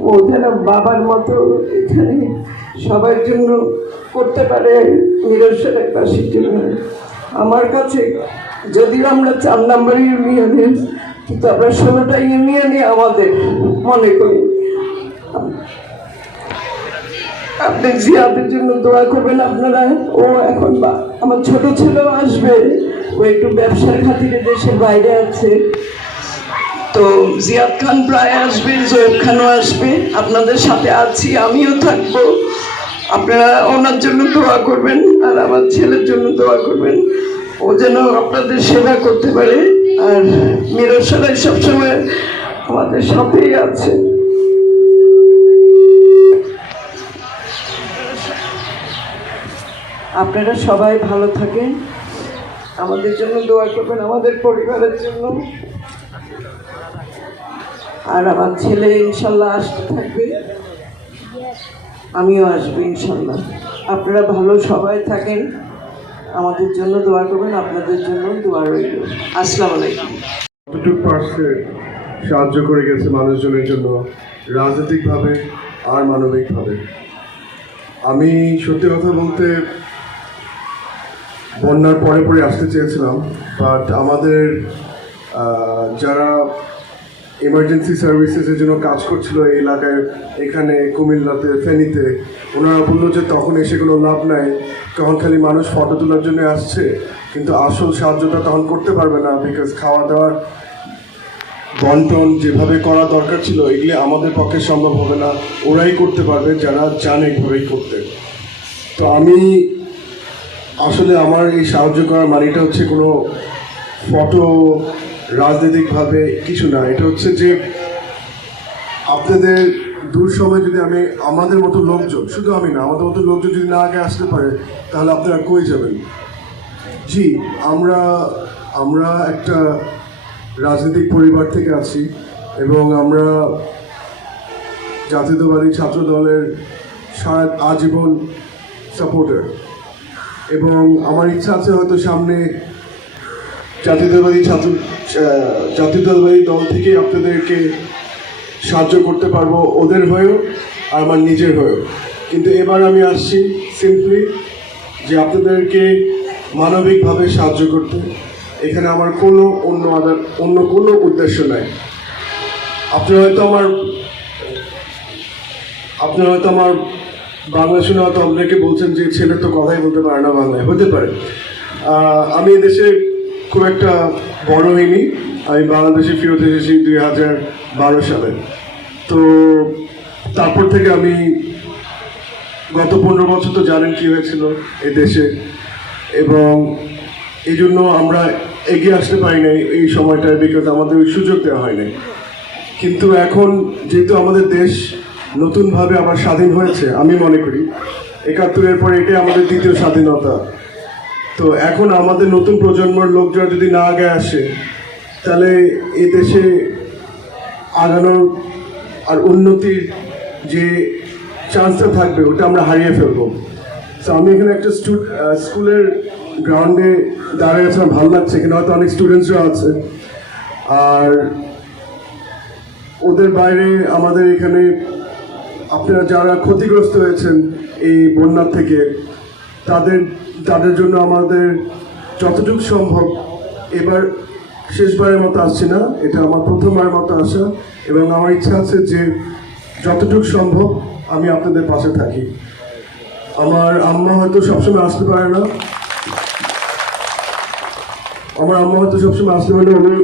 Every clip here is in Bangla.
ও যেন বাবার মতো এখানে সবার জন্য করতে পারে নিরসনের পাশের জন্য। আমার কাছে যদিও আমরা চার নম্বর ইউনিয়নের, কিন্তু আমরা ষোলোটা ইউনিয়নে আমাদের মনে করি। আপনি জিয়াদের জন্য দোয়া করবেন আপনারা। ও এখন বা- আমার ছোট ছেলেও আসবে। ও একটু ব্যবসার খাতিরে দেশের বাইরে আছে। তো জিয়াদ খান প্রায় আসবে, জয়েব খানও আসবে। আপনাদের সাথে আছি, আমিও থাকব। আপনারা ওনার জন্য দোয়া করবেন আর আমার ছেলের জন্য দোয়া করবেন। ও যেন আপনাদের সেবা করতে পারে। আর মিরসরাই সবসময় আমাদের সাথেই আছে। আপনারা সবাই ভালো থাকেন। আমাদের জন্য দোয়া করবেন, আমাদের পরিবারের জন্য। আর আমার ছেলে ইনশাল্লাহ আসতে থাকবে। আমিও আসব ইনশাল্লাহ। আপনারা ভালো সবাই থাকেন। আমাদের জন্য দোয়া করবেন, আপনাদের জন্য দোয়া রইল। আসসালামু আলাইকুম। কতটুকু পারছে, সাহায্য করে গেছে মানুষজনের জন্য, রাজনৈতিকভাবে আর মানবিকভাবে। আমি সত্যি কথা বলতে বন্যার পরে পরে আসতে চেয়েছিলাম বাট আমাদের যারা এমার্জেন্সি সার্ভিসেসের জন্য কাজ করছিল এই এলাকায়, এখানে, কুমিল্লাতে, ফেনীতে। ওনারা বলল যে তখন এসে কোনো লাভ নাই। তখন খালি মানুষ ফটো তোলার জন্য আসছে। কিন্তু আসল সাহায্যটা তখন করতে পারবে না বিকজ খাওয়া দাওয়ার বন্টন যেভাবে করা দরকার ছিল, এগুলি আমাদের পক্ষে সম্ভব হবে না। ওরাই করতে পারবে, যারা জানে এভাবেই করতে। তো আমি আসলে আমার এই সাহায্য করার মানিটা হচ্ছে কোনো ফটো রাজনৈতিকভাবে কিছু না। এটা হচ্ছে যে আপনাদের দূর সময় যদি আমি আমাদের মতো লোকজন, শুধু আমি না, আমাদের মতো লোকজন যদি না আগে আসতে পারে, তাহলে আপনারা কই যাবেন? জি, আমরা আমরা একটা রাজনৈতিক পরিবার থেকে আছি এবং আমরা জাতীয়তাবাদী ছাত্র দলের সারা আজীবন সাপোর্টার। এবং আমার ইচ্ছা আছে হয়তো সামনে জাতীয়তাবাদী ছাত্র জাতীয়তাবাদী দল থেকে আপনাদেরকে সাহায্য করতে পারব ওদের হয়েও, আর আমার নিজের হয়েও। কিন্তু এবার আমি আসছি সিম্পলি যে আপনাদেরকে মানবিকভাবে সাহায্য করতে। এখানে আমার কোনো অন্য আদার অন্য কোনো উদ্দেশ্য নাই। আপনারা হয়তো আমার আপনারা হয়তো আমার বাংলা শুনে হয়তো আপনাকে বলছেন যে ছেলে তো কথাই বলতে পারে না বাংলায়। হতে পারে। আমি এদেশে খুব একটা বড় হইনি আমি বাংলাদেশে ফেরত এসেছি দুই হাজার বারো সালে। তো তারপর থেকে আমি গত পনেরো বছর তো জানেন কি হয়েছিল এই দেশে। এবং এই জন্য আমরা এগিয়ে আসতে পারি নাই, এই সময়টায় বিকজ আমাদের ওই সুযোগ দেওয়া হয় নাই। কিন্তু এখন যেহেতু আমাদের দেশ নতুনভাবে আবার স্বাধীন হয়েছে, আমি মনে করি, একাত্তরের পরে এটাই আমাদের দ্বিতীয় স্বাধীনতা। তো এখন আমাদের নতুন প্রজন্মের লোকজন যদি না আগে আসে, তাহলে এ দেশে আগানোর আর উন্নতির যে চান্সটা থাকবে, ওটা আমরা হারিয়ে ফেলব। তো আমি এখানে একটা স্কুলের গ্রাউন্ডে দাঁড়িয়ে আছি ভালো লাগছে। এখানে হয়তো অনেক স্টুডেন্টসরা আছে। আর ওদের বাইরে আমাদের এখানে আপনারা যারা ক্ষতিগ্রস্ত হয়েছেন এই বন্যার থেকে তাদের তাদের জন্য আমাদের যতটুকু সম্ভব, এবার শেষবারের মতো আসছি না, এটা আমার প্রথমবারের মতো আসা, এবং আমার ইচ্ছা আছে যে যতটুকু সম্ভব আমি আপনাদের পাশে থাকি। আমার আম্মা হয়তো সবসময় আসতে পারে না। আমার আম্মা হয়তো সবসময় আসতে পারে না, উনি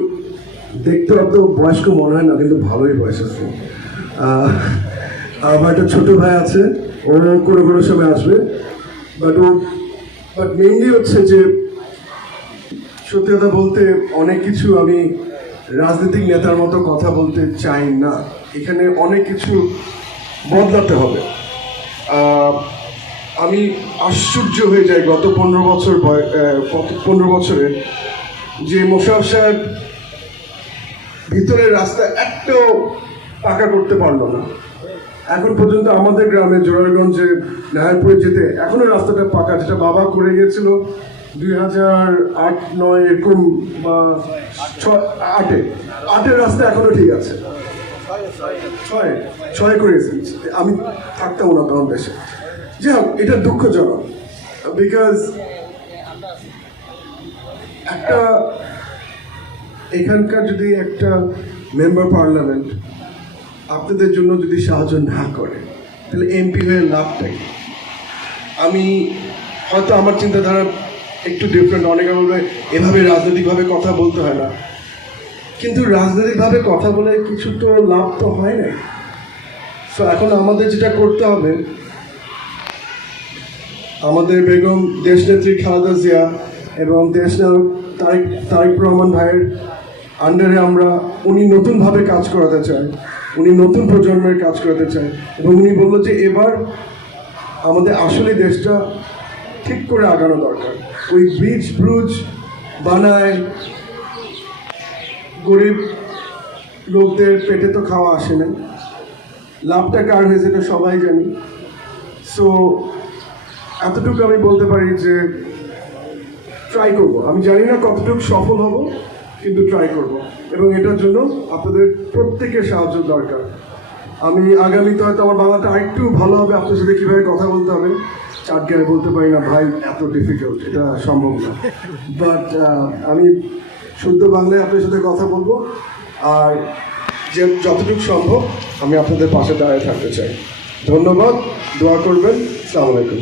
দেখতে অত বয়স্ক মনে হয় না, কিন্তু ভালোই বয়স আছে। আমার একটা ছোটো ভাই আছে, ও কোনো কোনো সময় আসবে। বাট বাট মেনলি হচ্ছে যে সত্যি কথা বলতে অনেক কিছু আমি রাজনৈতিক নেতার মতো কথা বলতে চাই না। এখানে অনেক কিছু বদলাতে হবে। আমি আশ্চর্য হয়ে যাই গত পনেরো বছর পনেরো বছরে যে মোশারফ সাহেব ভিতরের রাস্তা একটাও পাকা করতে পারল না। এখন পর্যন্ত আমাদের গ্রামে জোরারগঞ্জে নারায়ণপুরে যেতে এখনও রাস্তাটা পাকা, যেটা বাবা করে গিয়েছিল দুই হাজার আট, নয় এরকম বা আটে। আটের রাস্তা এখনও ঠিক আছে। ছয় ছয় করেছি আমি থাকতাম না তখন দেশে। যাই হোক, এটা দুঃখজনক বিকজ একটা এখানকার যদি একটা মেম্বার পার্লামেন্ট আপনাদের জন্য যদি সাহায্য না করে, তাহলে এমপি হয়ে লাভটা কি? আমি হয়তো আমার চিন্তাধারা একটু ডিফারেন্ট অনেকে বলবে এভাবে রাজনৈতিকভাবে কথা বলতে হয় না। কিন্তু রাজনৈতিকভাবে কথা বলে কিছু তো লাভ তো হয় না সো এখন আমাদের যেটা করতে হবে, আমাদের বেগম দেশনেত্রী খালেদা জিয়া এবং দেশনায়ক তারেক তারেক রহমান ভাইয়ের আন্ডারে আমরা, উনি নতুনভাবে কাজ করাতে চাই। উনি নতুন প্রজন্মের কাজ করাতে চাই এবং উনি বলল যে এবার আমাদের আসলে দেশটা ঠিক করে আগানো দরকার। ওই ব্রিজ ব্রুজ বানায় গরিব লোকদের পেটে তো খাওয়া আসে না। লাভটা কার হয়েছে এটা সবাই জানি। সো এতটুকু আমি বলতে পারি যে ট্রাই করব। আমি জানি না কতটুকু সফল হব। কিন্তু ট্রাই করব। এবং এটার জন্য আপনাদের প্রত্যেকের সাহায্য দরকার। আমি আগামীতে হয়তো আমার বাংলাটা আরেকটু ভালো হবে, আপনার সাথে কীভাবে কথা বলতে হবে চাটগারে বলতে পারি না, ভাই, এত ডিফিকাল্ট এটা সম্ভব না। বাট আমি শুদ্ধ বাংলায় আপনার সাথে কথা বলব, আর যে যতটুকু সম্ভব আমি আপনাদের পাশে দাঁড়িয়ে থাকতে চাই। ধন্যবাদ, দোয়া করবেন আসসালামু আলাইকুম।